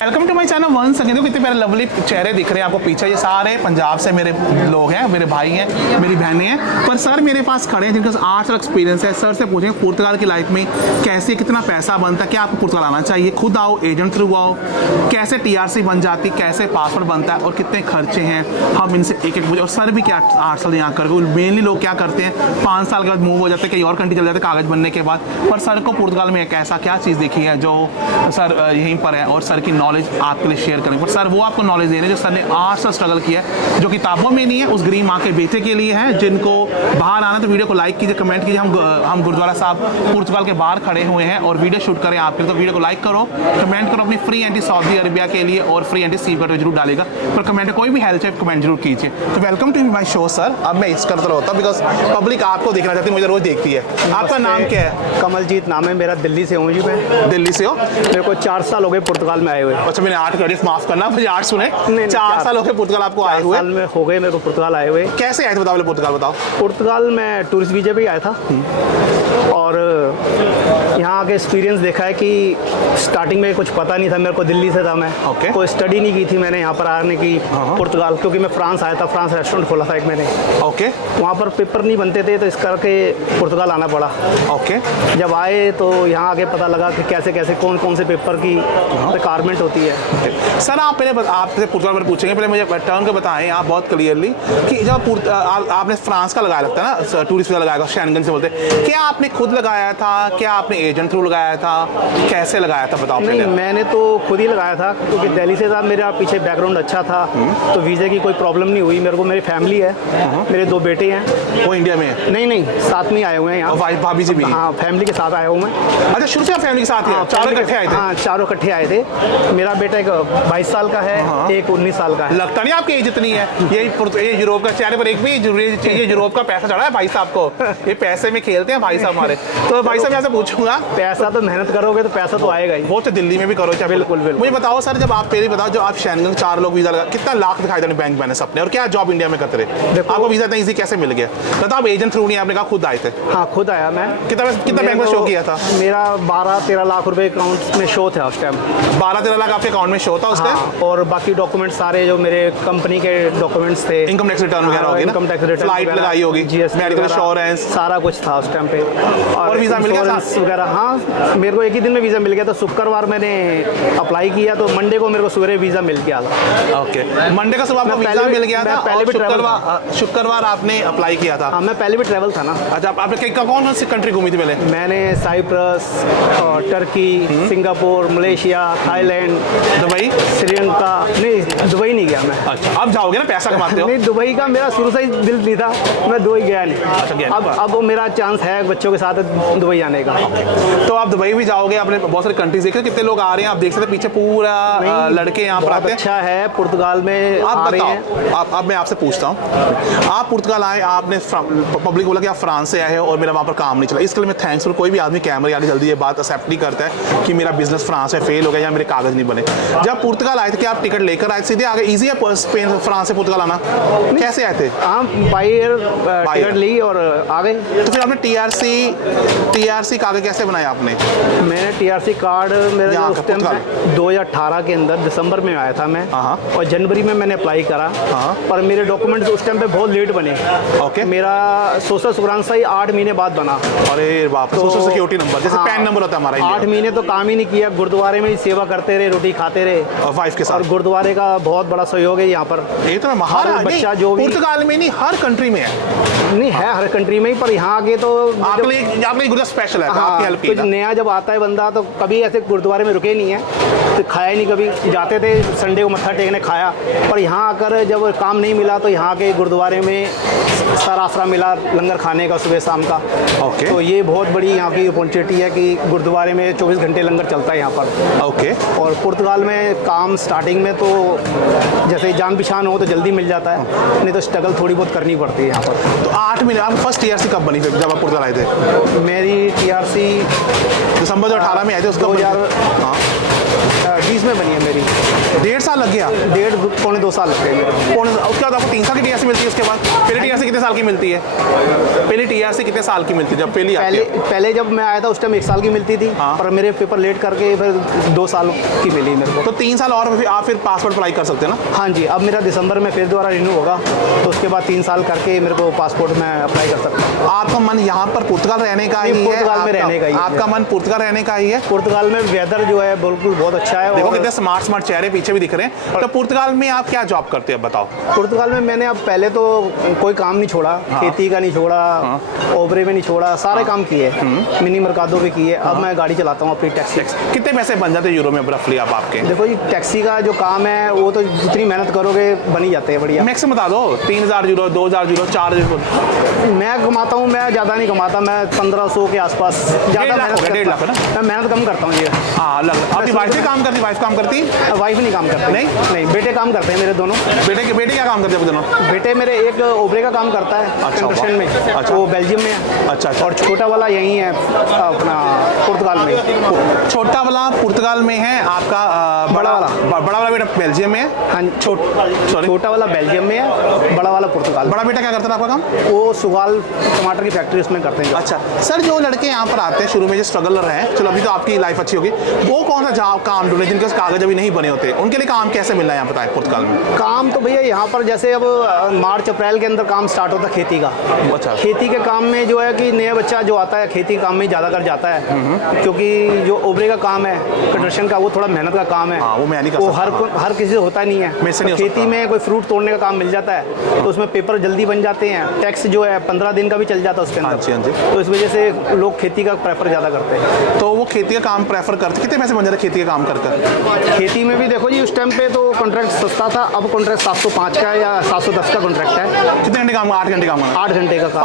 Welcome to my channel one second. देखो कितने प्यारे लवली चेहरे दिख रहे हैं आपको पीछे। ये सारे पंजाब से मेरे लोग हैं, मेरे भाई हैं, मेरी बहनें हैं। पर सर मेरे पास खड़े हैं जिनका 8 साल एक्सपीरियंस है। सर से पूछेंगे पुर्तगाल की लाइफ में कैसे कितना पैसा बनता है, क्या आपको पुर्तगाल आना चाहिए, खुद आओ एजेंट थ्रू आओ, कैसे TRC बन जाती, कैसे पासपोर्ट बनता है और कितने खर्चे हैं, हम इनसे एक एक पूछे। और सर भी क्या 8 साल यहाँ कर गए। मेनली लोग क्या करते हैं 5 साल के बाद मूव हो जाते हैं, कहीं और कंट्री चले जाते हैं कागज़ बनने के बाद। पर सर को पुर्तगाल में एक ऐसा क्या चीज़ देखी है जो सर यहीं पर है और सर की नॉलेज आपके लिए शेयर करेंगे। पर सर वो आपको नॉलेज दे रहे हैं जो सर ने 8 साल स्ट्रगल किया है, जो किताबों में नहीं है, उस गरीब माँ के बेटे के लिए है। जिनको बाहर आना तो वीडियो को लाइक कीजिए, कमेंट कीजिए। हम गुरुद्वारा साहब पुर्तगाल के बाहर खड़े हुए हैं और वीडियो शूट करें आपके लिए, तो वीडियो को लाइक करो, कमेंट करो अपनी फ्री एंट्री सऊदी अरबिया के लिए और फ्री एंट्री सी का जरूर डालेगा। पर कमेंट में कोई भी हेल्प चाहिए कमेंट जरूर कीजिए। तो welcome to my show sir. अब मैं इस करता रहता हूँ बिकॉज पब्लिक आपको देखना चाहती है, मुझे रोज देखती है। आपका नाम क्या है? कमलजीत नाम है मेरा, दिल्ली से हूँ जी मैं। दिल्ली से हो? मेरे को 4 साल हो गए पुर्तगाल में आए हुए। अच्छा मैंने 8 क्रेडिट माफ करना, मुझे 8 सुने। 4 साल हो गए पुर्तगाल आपको आए हुए? 4 साल में हो गए मेरे को पुर्तगाल आए हुए। कैसे आए थे बताओ, पुर्तगाल बताओ। पुर्तगाल में टूरिस्ट वीज़े पे ही आया था और यहाँ आके एक्सपीरियंस देखा है कि स्टार्टिंग में कुछ पता नहीं था मेरे को, दिल्ली से था मैं। Okay. कोई स्टडी नहीं की थी मैंने यहाँ पर आने की पुर्तगाल, क्योंकि मैं फ्रांस आया था, फ्रांस रेस्टोरेंट खोला था एक मैंने। ओके वहाँ पर पेपर नहीं बनते थे तो इस करके पुर्तगाल आना पड़ा। ओके जब आए तो यहाँ आके पता लगा कि कैसे कैसे कौन कौन से पेपर की रिक्वायरमेंट होती है। सर आप पहले आपसे पुर्तगाल पर पूछेंगे, पहले मुझे टर्म के बताएं आप बहुत क्लियरली कि जब आपने फ्रांस का लगाया लगता है ना, टूरिस्ट वीज़ा लगाया, शेंगन से बोलते हैं, क्या आपने खुद लगाया था, क्या आपने एजेंट थ्रू लगाया था, कैसे लगाया था बताओ नहीं, पहले। मैंने तो खुद ही लगाया था क्योंकि दिल्ली से था, मेरा पीछे बैकग्राउंड अच्छा था तो वीज़े की कोई प्रॉब्लम नहीं हुई मेरे को। मेरी फैमिली है, मेरे 2 बेटे हैं। वो इंडिया में है? नहीं साथ में आए हुए हैं यहाँ। वाइफ भाभी जी भी? हाँ, फैमिली के साथ आया हूँ मैं। अच्छा शुरू से आप फैमिली के साथ ही चारों इकट्ठे आए थे? हाँ, चारों इकट्ठे आए थे। मेरा बेटा एक 22 साल का है, एक 19 साल का है। लगता नहीं आपकी एज इतनी है। ये यूरोप का चेहरे पर एक भी ये यूरोप का पैसा चढ़ा है भाई साहब को, ये पैसे में खेलते हैं भाई साहब हमारे। तो भाई साहब यहाँ से पूछूंगा, पैसा तो मेहनत करोगे तो पैसा तो आएगा ही। वो तो दिल्ली में भी करो चाहे। बिल्कुल। मुझे बताओ सर, जब आप पहले बताओ जो आप शेंगन 4 लोग वीजा लगा, कितना लाख दिखाई देने बैंक बैलेंस अपने, और क्या जॉब इंडिया में करते रहे, आपको वीजा इतना ईजी कैसे मिल गया? तो आप एजेंट थ्रू नहीं, आपने कहा खुद आए थे? हाँ, खुद आया मैं। कितना बैंक में शो किया था? मेरा 12-13 लाख रुपए अकाउंट में शो था उस टाइम। 12-13 लाख आपके अकाउंट में शो था उस टाइम? हाँ, और बाकी डॉक्यूमेंट सारे जो मेरे कंपनी के डॉक्यूमेंट्स थे, इनकम टैक्स रिटर्न वगैरह होगी ना, इनकम टैक्स रिटर्न, फ्लाइट लगाई होगी, मेडिकल इंश्योरेंस, सारा कुछ था उस टाइम पे। और वीजा मिल गया था वगैरह? हाँ, मेरे को एक ही दिन में वीज़ा मिल गया था। शुक्रवार मैंने अप्लाई किया तो मंडे को मेरे को सवेरे वीज़ा मिल गया था। ओके, मंडे का सुबह आपको वीजा मिल गया था और शुक्रवार आपने अप्लाई किया था? हाँ, मैं पहले भी ट्रैवल था ना। अच्छा, आपने कौन सी कंट्री घूमी थी पहले? मैंने Cyprus, Turkey, Singapore, Malaysia, Thailand, Dubai, Sri Lanka. नहीं, दुबई नहीं गया मैं। अच्छा, अब जाओगे ना, पैसा कमाते हो? नहीं, दुबई का मेरा शुरू से ही दिल नहीं था, मैं दुबई गया नहीं। अच्छा, गया अब मेरा चांस है बच्चों के साथ दुबई जाने का। तो आप दुबई भी जाओगे, आपने बहुत सारे कंट्रीज देखे, कितने लोग आ रहे हैं आप देख सकते हैं पीछे पूरा लड़के यहाँ पर आते हैं। अच्छा है पुर्तगाल में। आप बताओ, अब मैं आपसे पूछता हूँ, आप पुर्तगाल आए, आपने पब्लिक बोला कि आप फ्रांस से आए हैं और मेरा वहाँ पर काम नहीं चला, इसके लिए मैं थैंक्सफुल। कोई भी आदमी कैमरे आगे जल्दी ये बात एक्सेप्ट नहीं करता है कि मेरा बिजनेस फ्रांस में फेल हो गया या मेरे कागज नहीं बने। जब पुर्तगाल आए थे क्या आप टिकट लेकर आए सीधे आगे? ईजी है स्पेन फ्रांस से पुर्तगाल आना? कैसे आए थे? हाँ, बाई एयर टिकट ली और आ गए। तो फिर आपने TRC कागज कैसे बनाया आपने? मैंने TRC कार्ड मेरा उस टाइम 2018 के अंदर दिसंबर में आया था मैं, और जनवरी में मैंने अप्लाई करा, पर मेरे डॉक्यूमेंट्स उस टाइम पे बहुत लेट बने। ओके, मेरा सोशल सिक्योरिटी ही 8 महीने बाद बना। अरे बाप, सोशल सिक्योरिटी नंबर जैसे पैन नंबर होता है हमारा। 8 महीने तो काम ही नहीं किया, गुरुद्वारे में ही सेवा करते रहे, रोटी खाते रहे और वाइफ के साथ। और गुरुद्वारे का बहुत बड़ा सहयोग है यहाँ पर। ये तो हर बच्चा जो भी पुर्तगाल में नहीं, हर कंट्री में है। नहीं है, हर कंट्री में ही, पर यहाँ आगे तो आपके लिए गुरुद्वारा स्पेशल है, आपकी हेल्प कुछ नया जब आता है बंदा तो कभी ऐसे गुरुद्वारे में रुके नहीं है, तो खाया नहीं कभी। जाते थे संडे को मत्था टेकने, खाया, पर यहाँ आकर जब काम नहीं मिला तो यहाँ के गुरुद्वारे में सारा आसरा मिला लंगर खाने का सुबह शाम का। ओके, तो ये बहुत बड़ी यहाँ की अपॉर्चुनिटी है कि गुरुद्वारे में 24 घंटे लंगर चलता है यहाँ पर। ओके, और पुर्तगाल में काम स्टार्टिंग में तो जैसे जान पहचान हो तो जल्दी मिल जाता है, नहीं तो स्ट्रगल थोड़ी बहुत करनी पड़ती है यहाँ पर। तो 8 महीने आप फर्स्ट TRC कब बनी फिर जब आप पुर्तगाल आए थे? मेरी TRC दिसंबर 2018 में आए थे उसका? 20 में बनी है मेरी। 1.5 साल लग गया? 1.5 साल लगते हैं मेरे को। उसके बाद आपको 3 साल की टीआरसी मिलती है? उसके बाद पहले टीआरसी कितने साल की मिलती है? पहली टीआरसी कितने साल की मिलती है जब पहली आती है? पहले जब मैं आया था उस टाइम 1 साल की मिलती थी। हाँ। पर मेरे पेपर लेट करके फिर 2 साल की मिली मेरे को। तो 3 साल और आप फिर पासपोर्ट अप्लाई कर सकते हैं ना? हाँ जी, अब मेरा दिसंबर में फिर दोबारा रिन्यू होगा, तो उसके बाद 3 साल करके मेरे को पासपोर्ट में अप्लाई कर सकता हूँ। आपका मन यहाँ पर पुर्तगाल रहने का ही है? पुर्तगाल में रहने का ही है। आपका मन पुर्तगाल रहने का ही है? पुर्तगाल में वेदर जो है बिल्कुल बहुत अच्छा है। देखो और कितने स्मार्ट चेहरे पीछे भी दिख रहे हैं। तो पुर्तगाल में आप क्या जॉब करते हैं बताओ? पुर्तगाल में मैंने अब पहले तो कोई काम नहीं छोड़ा। हाँ। खेती का नहीं छोड़ा। हाँ। ओबरे में नहीं छोड़ा, सारे काम किए। मिनी मरकादो भी किए। अब मैं गाड़ी चलाता हूँ अपनी टैक्सी। कितने पैसे बन जाते हैं यूरो में रफली आप आपके? देखो जी, टैक्सी का जो काम है वो तो जितनी मेहनत करोगे बन ही जाते हैं बढ़िया। मैक्सिमम बता दो। 3,000 यूरो, 2,000 यूरो, 4,000 यूरो? मैं कमाता हूँ, मैं ज़्यादा नहीं कमाता, मैं 1500 के आसपास। ज़्यादा 1.5 लाख है ना? मैं मेहनत कम करता हूँ जी। हाँ लग। आपकी वाइफ भी काम करती? वाइफ काम करती? वाइफ नहीं काम करती। नहीं, बेटे काम करते हैं मेरे दोनों। बेटे क्या काम करते हैं दोनों? बेटे मेरे एक ओबरे का काम करता है कंस्ट्रक्शन में। अच्छा। वो बेल्जियम में है। अच्छा। और छोटा वाला यहीं है अपना पुर्तगाल में। छोटा वाला पुर्तगाल में है आपका? बड़ा वाला बेटा बेल्जियम में है? हाँ, छोटा वाला बेल्जियम में है, बड़ा वाला पुर्तगाल। बड़ा बेटा क्या करता है आपका काम? वो सुगाल टमाटर की फैक्ट्री उसमें करते हैं। अच्छा सर, जो लड़के यहाँ पर आते हैं शुरू में जो स्ट्रगल रहे हैं, चलो अभी तो आपकी लाइफ अच्छी होगी, वो कौन सा जॉब काम ढूंढे जिनके कागज अभी नहीं बने होते, उनके लिए काम कैसे मिल रहा है यहाँ बताएं पुर्तगाल में? काम तो भैया यहाँ पर जैसे अब मार्च अप्रैल के अंदर काम स्टार्ट होता है खेती का। अच्छा। खेती के काम में जो है कि नया बच्चा जो आता है खेती के काम में ज़्यादा कर जाता है, क्योंकि जो ओबरे का काम है कंस्ट्रक्शन का वो थोड़ा मेहनत का काम है। हाँ, वो मैं नहीं कर वो सकता। हर किसी से होता नहीं है। मेरे से नहीं हो खेती सकता। में कोई फ्रूट तोड़ने का काम मिल जाता है तो उसमें पेपर जल्दी बन जाते हैं। टैक्स जो है 15 दिन का भी चल जाता है उसके हाँ जी, हाँ अंदर। जी। तो इस वजह से लोग खेती का प्रेफर ज़्यादा करते हैं। तो वो खेती का काम प्रेफर करते? कितने पैसे बन जाते खेती का काम कर? खेती में भी देखो जी, उस टाइम पे तो कॉन्ट्रैक्ट सस्ता था, अब कॉन्ट्रैक्ट 705 का या 710 का कॉन्ट्रैक्ट है। कितने घंटे काम? 8 घंटे काम? 8 घंटे का काम।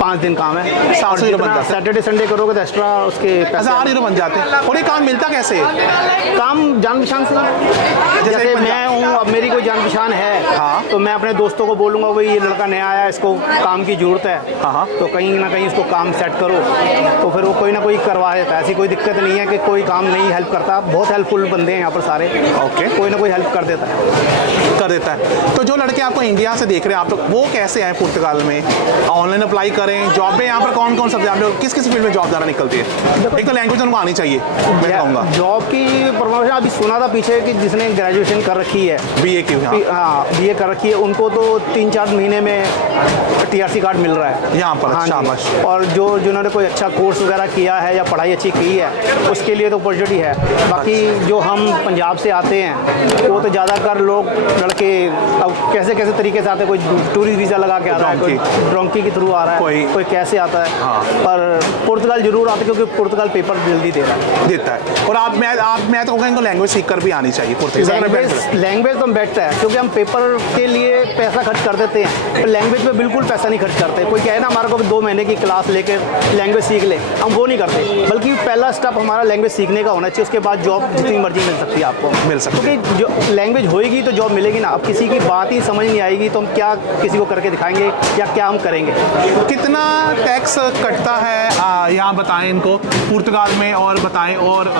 5 दिन काम है। 700 यूरो बन जाते हैं। सैटरडे संडे करोगे तो एक्स्ट्रा उसके पैसे। 1000 यूरो बन जाते हैं। और ये काम मिलता कैसे? काम जान पहचान से। जैसे मैं हूँ, अब मेरी कोई जान पहचान है। हाँ। तो मैं अपने दोस्तों को बोलूँगा भाई ये लड़का नया आया, इसको काम की ज़रूरत है। हाँ। तो कहीं ना कहीं इसको काम सेट करो, तो फिर वो कोई ना कोई करवा देता है। ऐसी कोई दिक्कत नहीं है कि कोई काम नहीं हेल्प करता। बहुत हेल्पफुल बंदे हैं यहाँ पर सारे। ओके। कोई ना कोई हेल्प कर देता है। तो जो लड़के आपको इंडिया से देख रहे हैं आप लोग, वो कैसे आए पुर्तगाल में? ऑनलाइन अप्लाई करें? जॉब में यहाँ पर कौन कौन सब्जेक्ट किस किस फील्ड में जॉब ज़्यादा निकलती है? एक तो लैंग्वेज उनको आनी चाहिए, मैं कहूँगा। जॉब की प्रमोशन अभी सुना था पीछे कि जिसने ग्रेजुएशन कर रखी है, बीए की, हाँ बीए कर रखी है, उनको तो 3-4 महीने में टीआरसी कार्ड मिल रहा है यहाँ पर। हाँ शाबाश। जी। और जिन्होंने कोई अच्छा कोर्स वगैरह किया है या पढ़ाई अच्छी की है उसके लिए तो अपॉर्चुनिटी है। बाकी जो हम पंजाब से आते हैं वो तो ज़्यादातर लोग लड़के अब कैसे कैसे तरीके से आते हैं। कोई टूरिस्ट वीज़ा लगा के आ रहा है, कोई ड्रोंकी के थ्रू आ रहा है, कोई कैसे आता है। हाँ। पर पुर्तगाल जरूर आता है क्योंकि पुर्तगाल पेपर जल्दी दे रहा है, देता है। और मैं तो कहूँगा इनको लैंग्वेज सीख कर भी आनी चाहिए पुर्तगाल। लैंग्वेज तो बेस्ट है क्योंकि हम पेपर के लिए पैसा खर्च कर देते हैं, पर लैंग्वेज पे बिल्कुल पैसा नहीं खर्च करते। कोई कहे ना हमारे को 2 महीने की क्लास लेकर लैंग्वेज सीख ले, हम वो नहीं करते। बल्कि पहला स्टेप हमारा लैंग्वेज सीखने का होना चाहिए, उसके बाद जॉब जितनी मर्जी मिल सकती है आपको। मिल सकती है। क्योंकि जो लैंग्वेज होएगी तो जॉब मिलेगी ना। अब किसी की बात ही समझ नहीं आएगी तो हम क्या किसी को करके दिखाएंगे या क्या हम करेंगे? कितना टैक्स कटता है यहाँ बताएं इनको पुर्तगाल में, और बताएं और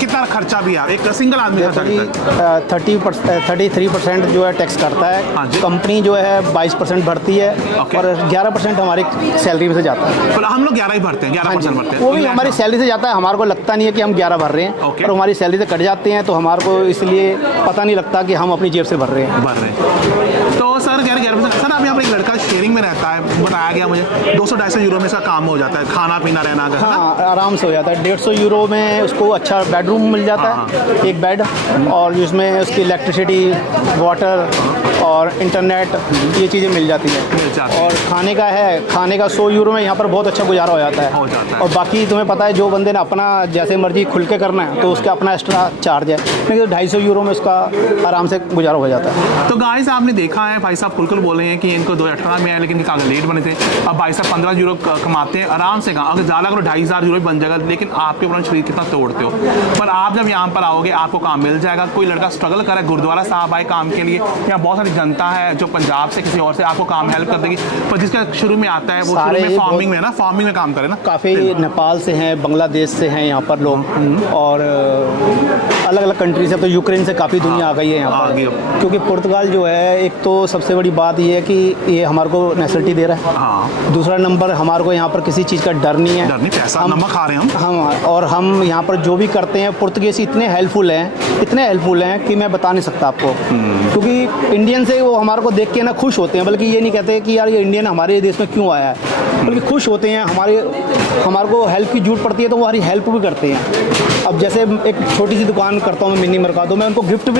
कितना खर्चा भी है एक सिंगल आदमी खर्चा करता है? 33% जो है टैक्स करता है। हाँ जी। कंपनी जो है 22% भरती है। ओके। और 11% हमारी सैलरी में से जाता है। पर हम लोग 11 ही भरते हैं, 11% भरते हैं। वो भी हमारी सैलरी से जाता है, हमारे को लगता नहीं है कि हम 11 भर रहे हैं। ओके। और हमारी सैलरी से कट जाते हैं तो हमारे को इसलिए पता नहीं लगता कि हम अपनी जेब से भर रहे हैं। तो सर 11% सर, अब यहाँ पर एक लड़का शेयरिंग में रहता है, बताया गया मुझे 200-250 यूरो में इसका काम हो जाता है, खाना पीना रहना अगर। हाँ, आराम से हो जाता है। 150 यूरो में उसको अच्छा बेडरूम मिल जाता है, एक बेड, और जिसमें उसकी इलेक्ट्रिसिटी, वाटर और इंटरनेट ये चीज़ें मिल जाती हैं। और खाने का 100 यूरो में यहाँ पर बहुत अच्छा गुजारा हो जाता है। और बाकी तुम्हें पता है जो बंदे ने अपना जैसे मर्जी खुल के करना है तो उसका अपना एक्स्ट्रा चार्ज है, लेकिन 250 यूरो में उसका आराम से गुजारा हो जाता है। तो गाइस आपने देखा है भाई साहब खुलकर बोल रहे हैं कि इनको 2018 में आया लेकिन इनके कागज लेट बने थे। अब भाई साहब 15 यूरो कमाते हैं आराम से। अगर ज़्यादा करो 2,500 यूरो बन जाएगा, लेकिन आपके अपना शरीर कितना तोड़ते हो। पर आप जब यहाँ पर आओगे आपको काम मिल जाएगा। कोई लड़का स्ट्रगल करे, गुरुद्वारा साहब आए काम के लिए, यहाँ बहुत सारी जनता है जो पंजाब से किसी और से आपको काम हेल्प कर देगी। पर जिसका शुरू में आता है वो शुरू में फार्मिंग में ना, फार्मिंग में काम करे ना। काफ़ी नेपाल से हैं, बांग्लादेश से हैं यहाँ पर लोग, और अलग अलग कंट्री से, तो यूक्रेन से काफ़ी दुनिया आ गई है यहाँ आ गई पर, अब। क्योंकि पुर्तगाल जो है, एक तो सबसे बड़ी बात ये है कि ये हमारे को नेशनलिटी दे रहा है। हाँ, दूसरा नंबर, हमारे को यहाँ पर किसी चीज़ का डर नहीं है। डर नहीं, पैसा हम- नमक खा रहे हैं हम। और हम यहाँ पर जो भी करते हैं, पुर्तगीज इतने हेल्पफुल हैं कि मैं बता नहीं सकता आपको। क्योंकि इंडियन से वो हमारे को देख के ना खुश होते हैं, बल्कि ये नहीं कहते कि यार ये इंडियन हमारे देश में क्यों आया है, बल्कि खुश होते हैं। हमारे को हेल्प की जरूरत पड़ती है तो वो हमारी हेल्प भी करते हैं। अब जैसे एक छोटी सी दुकान करता हूँ मैं, मिनी मरकादो, मैं उनको गिफ्ट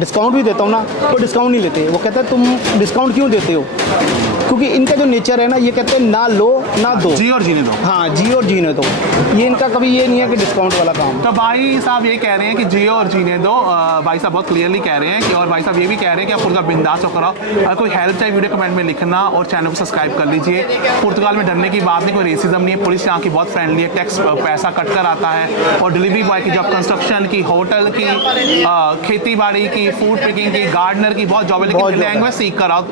डिस्काउंट भी देता हूँ ना, तो डिस्काउंट नहीं लेते। वो कहते हैं तुम डिस्काउंट क्यों देते हो, क्योंकि इनका जो नेचर है ना, ये कहते हैं ना लो ना दो। जी और जीने दो। हाँ, जी और जीने दो। ये इनका कभी ये नहीं है कि डिस्काउंट वाला काम। तो भाई साहब ये कह रहे हैं कि जियो और जीने दो। भाई साहब बहुत क्लियरली कह रहे हैं कि, और भाई साहब ये भी कह रहे हैं कि आप पुर्तगाल बिंदास होकर आओ। अगर कोई हेल्प चाहिए वीडियो कमेंट में लिखना और चैनल को सब्सक्राइब कर लीजिए। पुर्तगाल में डरने की बात नहीं, कोई रेसिज्म नहीं है, पुलिस यहाँ की बहुत फ्रेंडली है, टैक्स पैसा कट कर आता है। और डिलीवरी बॉय की जॉब कंस्ट्रक्शन की, होटल की, खेती बाड़ी की, फूड पिकिंग की, गार्डनर की बहुत जॉब है, बहुत लेकिन job है। लैंग्वेज सीख कर आओ।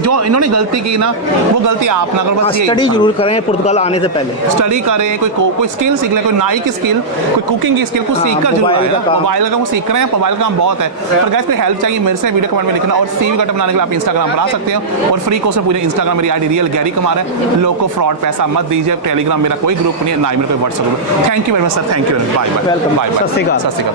जो इन्होंने गलती की ना, वो गलती आप ना करो, बस ये स्टडी जरूर करें पुर्तगाल आने से पहले। स्टडी करें, कोई स्किल सीख ले, कोई नाई की स्किल, कोई कुकिंग की स्किल, कुछ सीख कर जरूर मोबाइल का आएगा। काम। मोबाइल का काम सीख रहे हैं, मोबाइल का काम बहुत है। पर गाइस कोई हेल्प चाहिए मेरे से वीडियो कमेंट में लिखना। और सीवी कट बनाने के लिए आप इंस्टाग्राम बना सकते हो, और फ्री कोर्स में पूरे इंस्टाग्राम मेरी आईडी रियल गैरी कुमार है। लोगों को फ्रॉड पैसा मत दीजिए। टेलीग्राम मेरा कोई ग्रुप नहीं है, ना ही मेरा कोई WhatsApp group. Thank you very much sir, thank you, bye bye, welcome, bye bye, सत श्री अकाल। सत श्री अकाल।